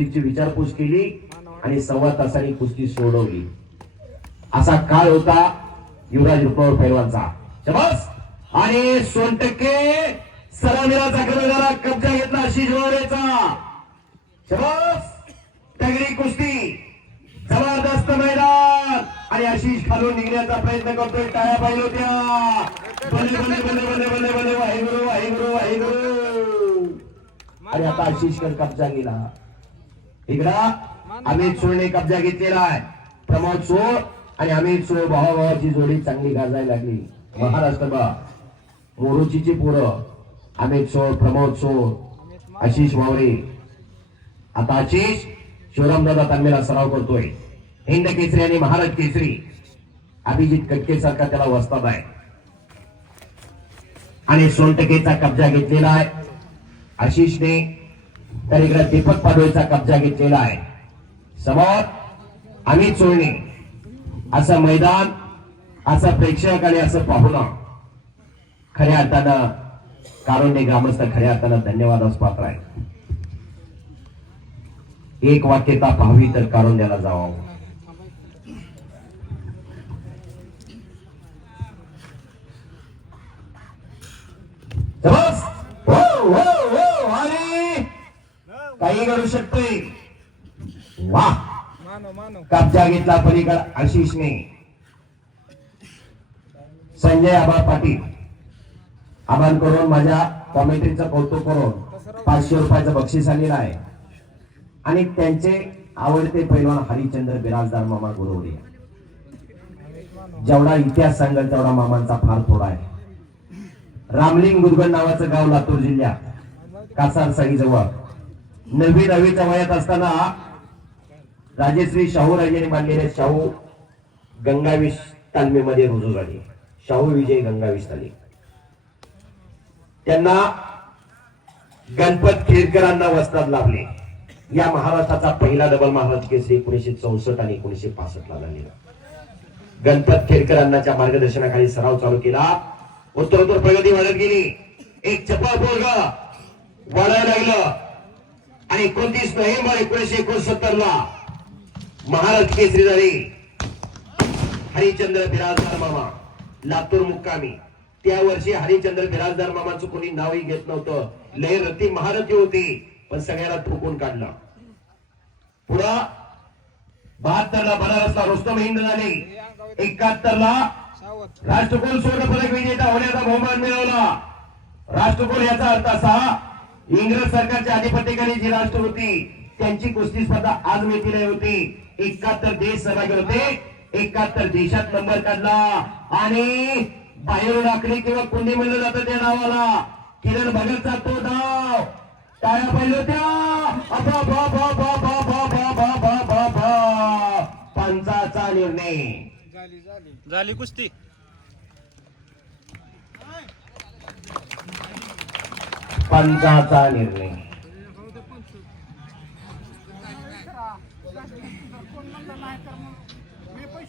तिची विचारपूस केली आणि सव्वा तासांनी कुस्ती सोडवली. असा काळ होता युवराज रुपवर पैलवानचा. शबास! आणि सोनटक्के सलामीला झाला कब्जा घेतला आशिष शबास! तगडी कुस्ती जबरदस्त मैदान. आणि आशिष खालून निघण्याचा प्रयत्न करतोय टाळ्या पाहिजे होत्या. बले बले बले बले बले बले वाहेगुरु वाहेगुरु वाहेगुरु. आणि आता आशिषकडे कब्जा गेला इकडं अमित सोळने कब्जा घेतलेला आहे. प्रमोद सोळ आणि अमित सोळ भावाभावाची जोडी चांगली गाजायला लागली. महाराष्ट्र बा मोरुचीची पोरं. अमित सोळ प्रमोद सोळ आशिष वावरे. आता आशिष शिवरामदादा तांबेला सराव करतोय. हिंद केसरी आणि महाराज केसरी. अभिजित कटके सारखा त्याला वस्ताद आहे. आणि सोनटकेचा कब्जा घेतलेला आहे. आशिषने तर इकडे दीपक पाडवेचा कब्जा घेतलेला आहे समोर आम्ही चोळणे असं मैदान असं प्रेक्षक आणि असं पाहुणं खऱ्या अर्थानं कारुण्य ग्रामस्थ खऱ्या अर्थानं धन्यवादास पात्र आहे एक वाक्यता पाहावी तर कारुण्याला जावं समज हो हो हो काही घडू शकतोय. वा. कब्जा घेतला पलीकडे आशिषने संजय आबा पाटील. आबांकडून माझ्या कॉमेंट्रीचं कौतुक करून पाचशे रुपयाचं बक्षीस आलेलं आहे. आणि त्यांचे आवडते पैलवान हरिचंद्र बिराजदार मामा गुरवडे जेवढा इतिहास सांगेल तेवढा मामांचा फार थोडा आहे. रामलिंग गुदगड नावाचं गाव लातूर जिल्ह्यात कासार साडी जवळ. नववी दहावीच्या वयात असताना राजेश्री शाहू राजेने मानलेले शाहू गंगावीस तालमीमध्ये रुजू झाले. शाहू विजय गंगावीस तालीम त्यांना गणपत खेडकरांना वस्तात लाभले. या महाराष्ट्राचा पहिला डबल महाराज केस एकोणीशे चौसष्ट आणि एकोणीशे पासष्ट ला झालेला. गणपत खेडकरांनाच्या मार्गदर्शनाखाली सराव चालू केला. उत्तरोत्तर प्रगती वाढत गेली. एक चपळ पोरग वाढायला लागलं. आणि एकोणतीस नोव्हेंबर एकोणीशे एकोणसत्तर ला महाराज केसरी झाले. हरिचंद्र बिराजदार मामा लातूर मुक्कामी. त्या वर्षी हरिचंद्र बिराजदार मामाचं कोणी नावही घेत नव्हतं. लय रती महारथी होती पण सगळ्याला ठोकून काढलं. पुढं बहात्तर ला बनारसला रुस्तम हिंद झाले. एकाहत्तर ला राष्ट्रकुल सुवर्ण पदक विजेता होण्याचा बहुमान मिळवला. राष्ट्रकुल याचा अर्थ असा इंग्रज सरकारच्या अधिपत्याखाली जी राष्ट्र होती त्यांची कुस्ती स्पर्धा आज नाही होती. एकाहत्तर देश सहभागी होते. एकाहत्तर देशात नंबर काढला. आणि बाहेर आखरी किंवा कोणी म्हणलं जातं त्या नावाला. किरण भगतचा तो धाव टाळ्या पाहिजे होत्या. पंचाचा निर्णय. झाली कुस्ती. पंचाचा निर्णय.